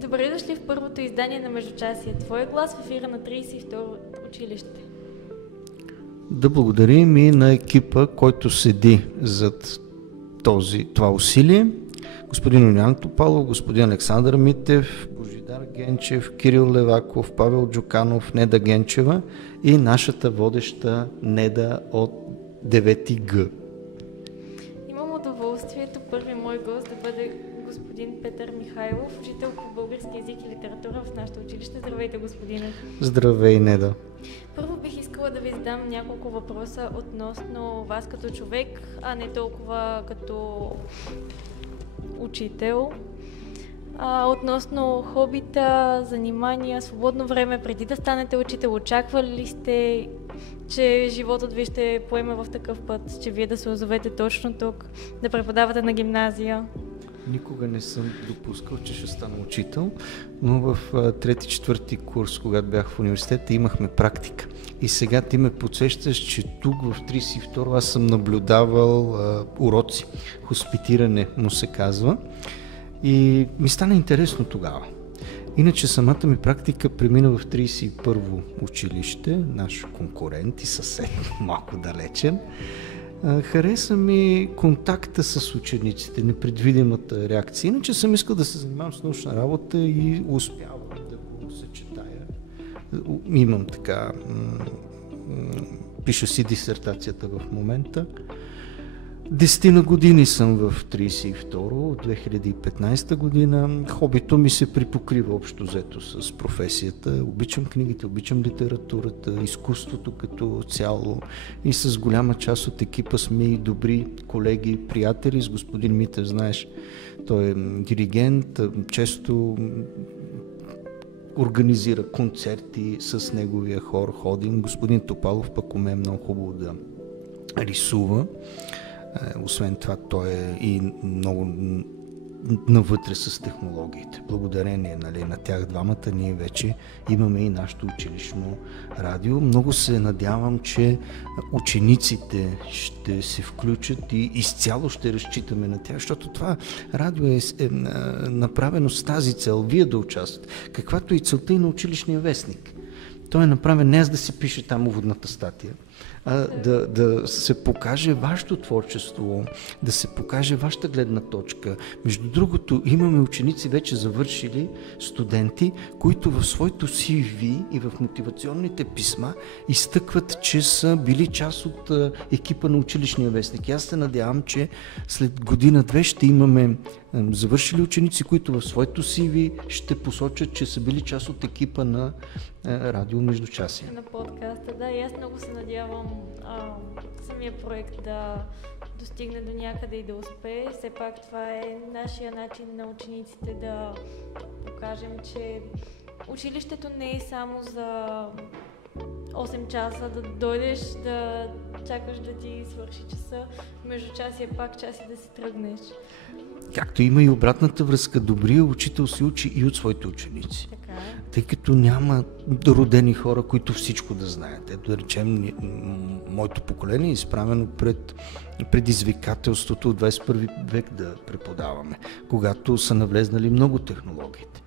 Добре дошли в първото издание на Междучасие. Твоя глас в ефира на 32 училище. Да благодарим и на екипа, който седи зад това усилие. Господин Юлиан Топалов, господин Александър Митев, Божидар Генчев, Кирил Леваков, Павел Джуканов, Неда Генчева и нашата водеща Неда от 9 Г. Имам удоволствието първи мой гост да бъде господин Петър Михайлов, учител по български език и литература в нашето училище. Здравейте, господине! Здравей, Неда! Първо бих искала да ви задам няколко въпроса относно вас като човек, а не толкова като учител. Относно хобита, занимания, свободно време, преди да станете учител, очаквали ли сте, че животът ви ще поеме в такъв път, че вие да се озовете точно тук, да преподавате на гимназия? Никога не съм допускал, че ще стана учител, но в трети-четвърти курс, когато бях в университета, имахме практика. И сега ти ме подсещаш, че тук в 32 аз съм наблюдавал уроци. Хоспитиране му се казва. И ми стана интересно тогава. Иначе самата ми практика премина в 31-во училище, наш конкурент и съсед, малко далечен. Хареса ми контакта с учениците, непредвидимата реакция. Иначе съм искал да се занимавам с научна работа и успявам да го съчетая. Имам така, пиша си дисертацията в момента. 10 години съм в 32-ро, от 2015 година. Хобито ми се припокрива общо взето с професията. Обичам книгите, обичам литературата, изкуството като цяло и с голяма част от екипа сме и добри колеги, приятели. С господин Митев, знаеш, той е диригент, често организира концерти с неговия хор, ходим. Господин Топалов пък умее много хубаво да рисува. Освен това, той е и много навътре с технологиите. Благодарение на тях двамата ние вече имаме и нашето училищно радио. Много се надявам, че учениците ще се включат и изцяло ще разчитаме на тях, защото това радио е направено с тази цел, вие да участвате, каквато и целта и на училищния вестник. Той е направен не аз да си пише там уводната статия, да се покаже вашето творчество, да се покаже вашата гледна точка. Между другото, имаме ученици вече завършили, студенти, които в своето CV и в мотивационните писма изтъкват, че са били част от екипа на училищния вестник. Аз се надявам, че след година-две ще имаме завършили ученици, които в своето CV ще посочат, че са били част от екипа на радио Междучасие. На подкаста, да, и аз много се надявам самия проект да достигне до някъде и да успее. Все пак това е нашия начин на учениците да покажем, че училището не е само за 8 часа да дойдеш, да чакаш да ти свърши часа, между час и пак час и да си тръгнеш. Както има и обратната връзка, добрият учител се учи и от своите ученици. Така. Тъй като няма родени хора, които всичко да знаят. Ето да речем, моето поколение е изправено пред предизвикателството от 21 век да преподаваме, когато са навлезнали много технологиите.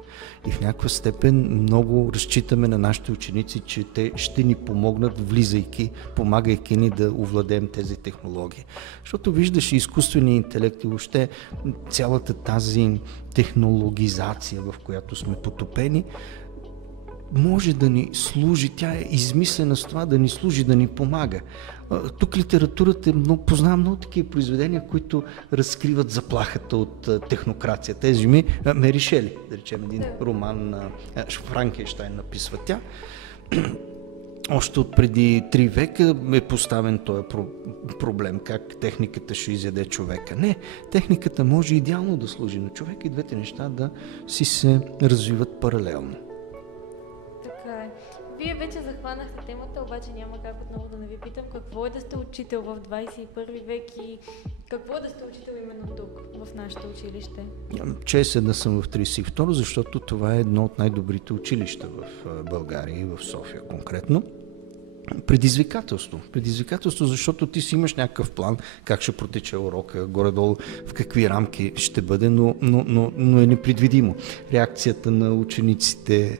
И в някаква степен много разчитаме на нашите ученици, че те ще ни помогнат, помагайки ни да овладеем тези технологии. Защото виждаш изкуствения интелект и въобще цялата тази технологизация, в която сме потопени, може да ни служи, тя е измислена с това да ни служи, да ни помага. Тук литературата познавам много такива произведения, които разкриват заплахата от технокрация. Тези Мери Шели, да речем един роман на Франкенщайн написва тя. Още от преди 3 века е поставен този проблем, как техниката ще изяде човека. Не, техниката може идеално да служи на човека и двете неща да си се развиват паралелно. Вие вече захванахте темата, обаче няма как отново да не ви питам какво е да сте учител в 21 век и какво е да сте учител именно тук, в нашето училище? Чест е да съм в 32, защото това е едно от най-добрите училища в България и в София конкретно. Предизвикателство, защото ти си имаш някакъв план как ще протече урока, горе-долу в какви рамки ще бъде, но е непредвидимо. Реакцията на учениците,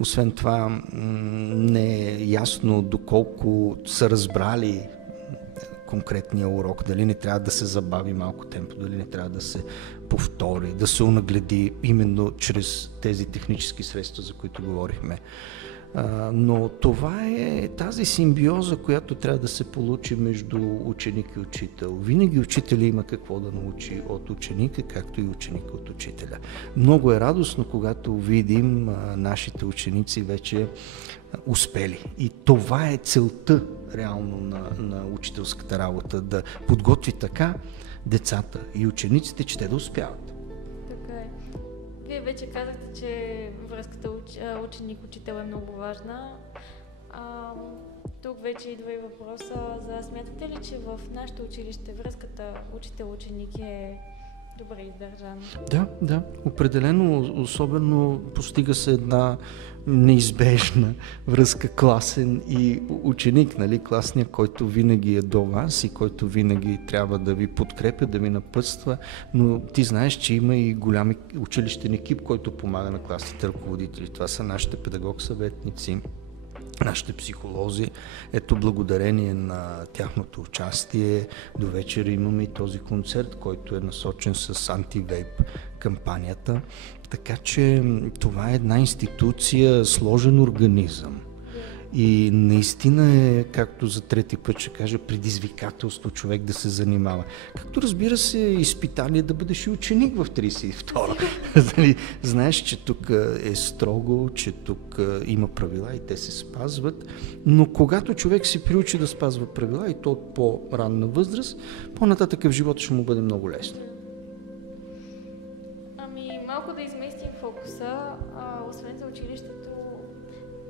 освен това не е ясно доколко са разбрали конкретния урок, дали не трябва да се забави малко темпо, дали не трябва да се повтори, да се онагледи именно чрез тези технически средства, за които говорихме. Но това е тази симбиоза, която трябва да се получи между ученик и учител. Винаги учителя има какво да научи от ученика, както и ученика от учителя. Много е радостно, когато видим нашите ученици вече успели. И това е целта реално на учителската работа, да подготви така децата и учениците, че те да успяват. Така е. Вие вече казахте, че връзката ученик-учител е много важна. Тук вече идва и въпроса за смятате ли, че в нашето училище връзката учител-ученик е добре издържана? Да, определено, особено постига се една неизбежна връзка класен и ученик, нали, класния, който винаги е до вас и който винаги трябва да ви подкрепя, да ви напътства, но ти знаеш, че има и голям училищен екип, който помага на класните ръководители. Това са нашите педагог-съветници, нашите психолози. Ето, благодарение на тяхното участие до вечера имаме и този концерт, който е насочен с антивейп кампанията. Така че това е една институция, сложен организъм. И наистина е, както за трети път ще кажа, предизвикателство човек да се занимава. Както разбира се, изпитание да бъдеш и ученик в 32-а. Знаеш, че тук е строго, че тук има правила и те се спазват, но когато човек се приучи да спазва правила и то от по-ранна възраст, по-нататък в живота ще му бъде много лесно. Малко да изместим фокуса, освен за училището,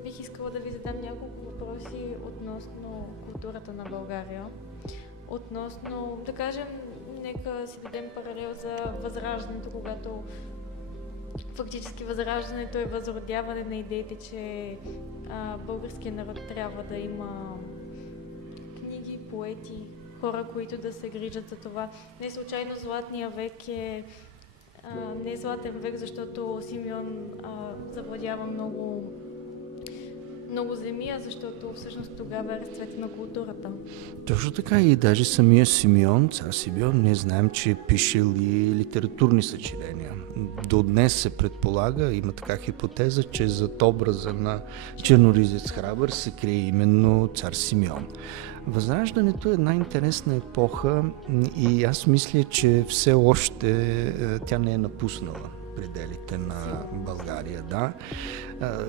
бих искала да ви задам няколко въпроси относно културата на България. Относно, да кажем, нека си дадем паралел за възраждането, когато фактически възраждането е възродяване на идеите, че българският народ трябва да има книги, поети, хора, които да се грижат за това. Не случайно Златния век не е златен век, защото Симеон завладява много земи, защото всъщност тогава е разцвета на културата. Точно така, и даже самия Симеон, цар Симеон, ние знаем, че е пишел и литературни съчинения. До днес се предполага, има така хипотеза, че зад образа на черноризец храбър се крие именно цар Симеон. Възраждането е една интересна епоха и аз мисля, че все още тя не е напуснала пределите на България. Да.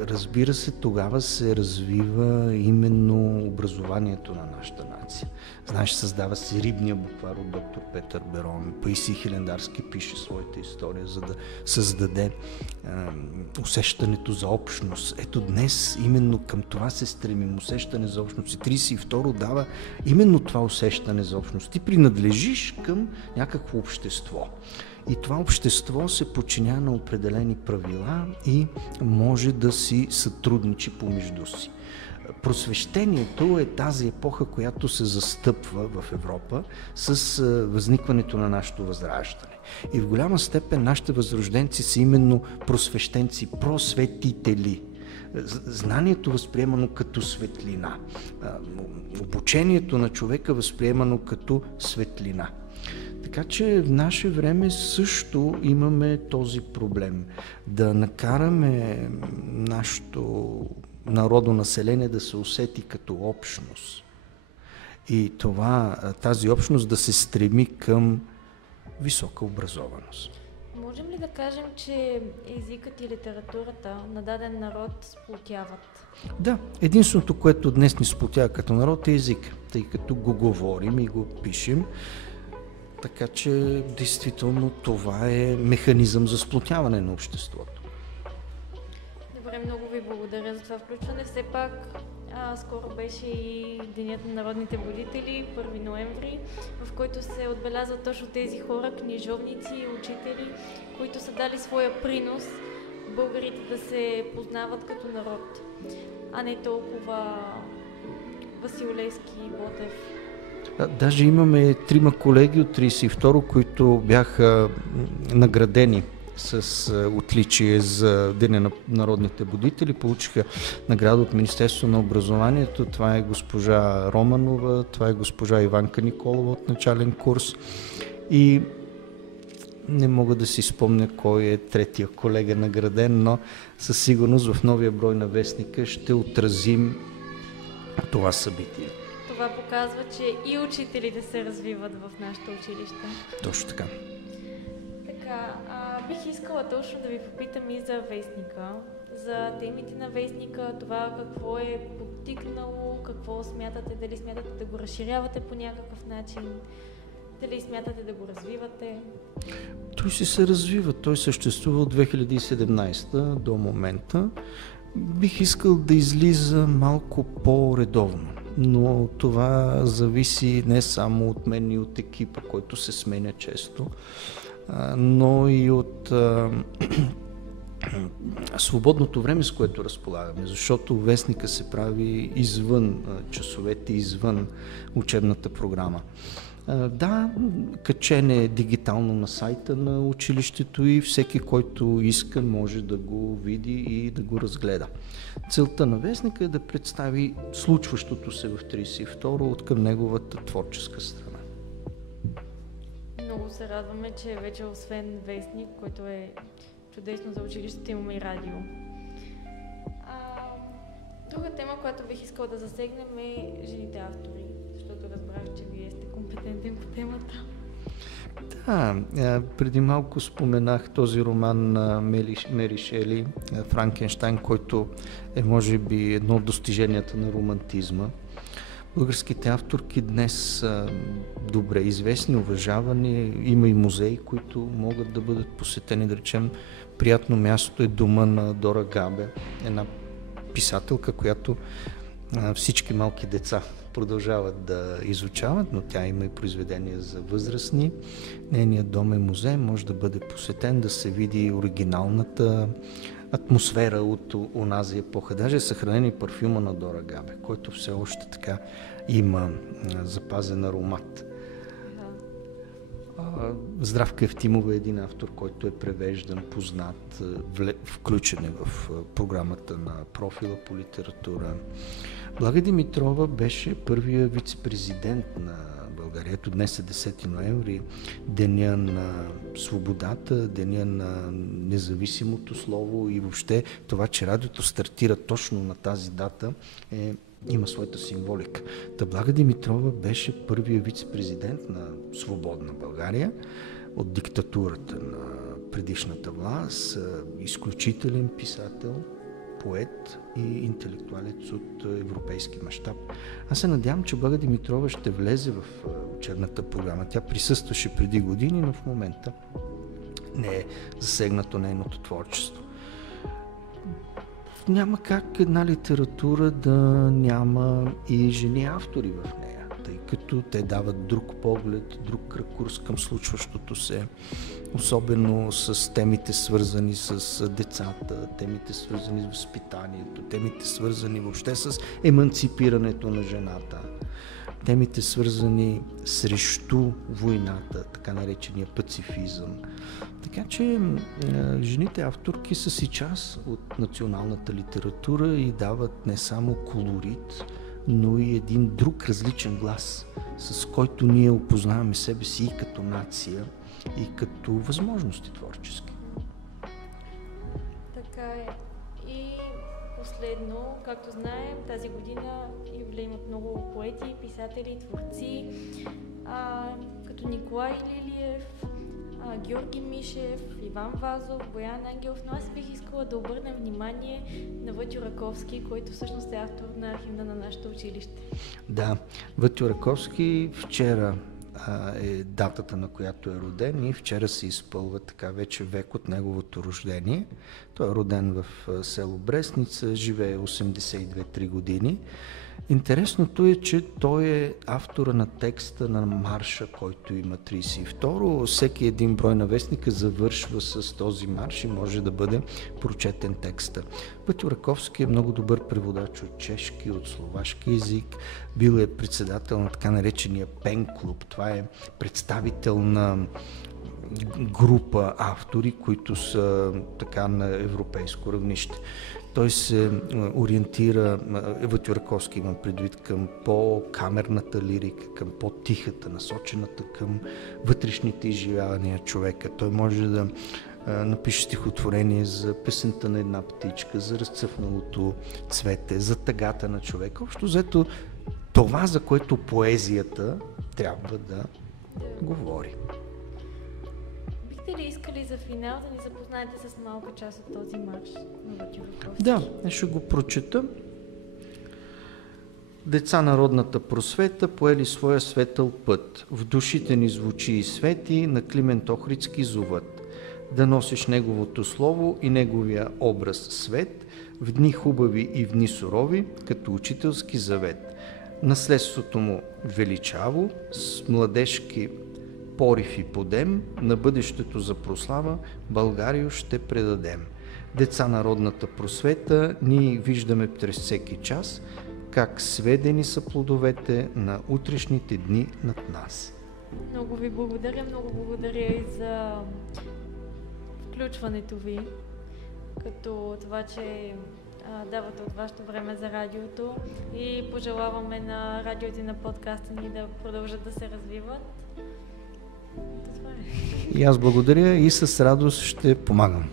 Разбира се, тогава се развива именно образованието на нашата нация. Знаеш, създава се рибния буквар от доктор Петър Берон. Паисий Хилендарски пише своята история, за да създаде усещането за общност. Ето днес именно към това се стремим. Усещане за общност. И 32 дава именно това усещане за общност. Ти принадлежиш към някакво общество. И това общество се подчинява на определени правила и може да си сътрудничи помежду си. Просвещението е тази епоха, която се застъпва в Европа с възникването на нашето възраждане. И в голяма степен нашите възрожденци са именно просвещенци, просветители. Знанието възприемано като светлина. Обучението на човека възприемано като светлина. Така че в наше време също имаме този проблем. Да накараме нашето народонаселение да се усети като общност. И тази общност да се стреми към висока образованост. Можем ли да кажем, че езикът и литературата на даден народ сплотяват? Да, единственото, което днес ни сплотява като народ е език, тъй като го говорим и го пишем. Така че, действително, това е механизъм за сплотяване на обществото. Добре, много ви благодаря за това включване. Все пак, скоро беше и Денят на народните будители, 1 ноември, в който се отбелязват точно тези хора, книжовници и учители, които са дали своя принос българите да се познават като народ, а не толкова Васил Левски, Ботев. Даже имаме 3 колеги от 32-ро, които бяха наградени с отличие за Деня на народните будители. Получиха награда от Министерството на образованието. Това е госпожа Романова, това е госпожа Иванка Николова от начален курс. И не мога да си спомня кой е третия колега награден, но със сигурност в новия брой на Вестника ще отразим това събитие. Това показва, че и учителите се развиват в нашето училище. Точно така. Така, бих искала точно да ви попитам и за Вестника, за темите на Вестника, това какво е подтикнало, какво смятате, дали смятате да го разширявате по някакъв начин, дали смятате да го развивате? Той се развива, той съществува от 2017 до момента. Бих искал да излиза малко по-редовно, но това зависи не само от мен и от екипа, който се сменя често, но и от свободното време, с което разполагаме, защото Вестника се прави извън часовете, извън учебната програма. Да, качен е дигитално на сайта на училището и всеки, който иска, може да го види и да го разгледа. Целта на Вестника е да представи случващото се в 32-ро от към неговата творческа страна. Много се радваме, че вече освен Вестник, който е чудесно за училището, имаме и радио. Друга тема, която бих искала да засегнем е жените автори, защото разбрах, че вие сте компетентен по темата. Да, преди малко споменах този роман на Мери Шели, Франкенщайн, който е може би едно от достиженията на романтизма. Българските авторки днес са добре известни, уважавани, има и музеи, които могат да бъдат посетени, да речем. Приятно място е дома на Дора Габе, една писателка, която всички малки деца продължават да изучават, но тя има и произведения за възрастни. Нейният дом е музей, може да бъде посетен, да се види оригиналната атмосфера от онази епоха. Даже е съхранен и парфюма на Дора Габе, който все още така има запазен аромат. Здравка Евтимова е един автор, който е превеждан, познат, включен е в програмата на профила по литература. Блага Димитрова беше първия вице-президент на България. Ето днес е 10 ноември, деня на свободата, деня на независимото слово и въобще това, че радиото стартира точно на тази дата има своята символика. Блага Димитрова беше първия вице-президент на свободна България от диктатурата на предишната власт, изключителен писател, поет и интелектуалец от европейски мащаб. Аз се надявам, че Блага Димитрова ще влезе в учебната програма. Тя присъстваше преди години, но в момента не е засегнато нейното творчество. Няма как една литература да няма и жени автори в нея, тъй като те дават друг поглед, друг ракурс към случващото се, особено с темите свързани с децата, темите свързани с възпитанието, темите свързани въобще с еманципирането на жената, темите свързани срещу войната, така наречения пацифизъм. Така че жените авторки са си част от националната литература и дават не само колорит, но и един друг различен глас, с който ние опознаваме себе си и като нация, и като възможности творчески. Така е. И последно, както знаем, тази година юбилей имат много поети, писатели, творци, като Николай Лилиев, Георги Мишев, Иван Вазов, Боян Ангелов, но аз бих искала да обърнем внимание на Вътю Раковски, който всъщност е автор на химна на нашето училище. Да, Вътю Раковски вчера е датата, на която е роден и вчера се изпълва така вече век от неговото рождение. Той е роден в село Брестница, живее 82-3 години Интересното е, че той е автора на текста на марша, който има 32. Всеки един брой на вестника завършва с този марш и може да бъде прочетен текста. Петю Раковски е много добър преводач от чешки, от словашки език. Бил е председател на така наречения Пен клуб. Това е представител на група автори, които са така на европейско равнище. Той се ориентира, Петю Раковски имам предвид, към по-камерната лирика, към по-тихата, насочената към вътрешните изживявания човека. Той може да напише стихотворение за песента на една птичка, за разцъфналото цвете, за тъгата на човека. Общо взето това, за което поезията трябва да говори. Бихте ли искали за финал да ни запознаете с малка част от този марш на Петю Раковски? Да, ще го прочета. Деца народната просвета поели своя светъл път. В душите ни звучи и свети, на Климент Охридски зовът. Да носиш неговото слово и неговия образ свет, в дни хубави и в дни сурови, като учителски завет. Наследството му величаво, с младежки порив и подем, на бъдещето за прослава Българию ще предадем. Деца народната просвета, ние виждаме през всеки час, как сведени са плодовете на утрешните дни над нас. Много ви благодаря, много благодаря и за включването ви, като това, че давате от вашето време за радиото и пожелаваме на радиото и на подкаста ни да продължат да се развиват. Това е. И аз благодаря и с радост ще помагам.